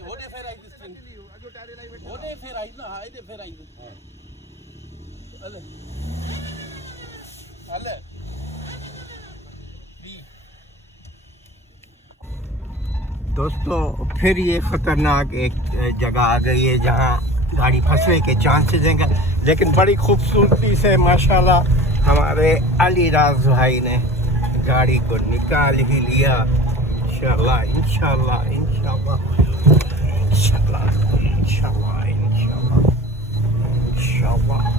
ਉਹਦੇ ਫੇਰ ਆਈ this thing ਉਹਦੇ ਫੇਰ ਆਈ ਨਾ ਇਹਦੇ ਫੇਰ ਆਈ ਹਲੇ ਹਲੇ दोस्तों फिर ये ख़तरनाक एक जगह आ गई है जहाँ गाड़ी फंसने के चांसेस हैं, लेकिन बड़ी खूबसूरती से माशाल्लाह हमारे अली राज भाई ने गाड़ी को निकाल ही लिया। इंशाल्लाह इंशाल्लाह इंशाल्लाह इंशाल्लाह इंशाल्लाह इंशाल्लाह इंशाल्लाह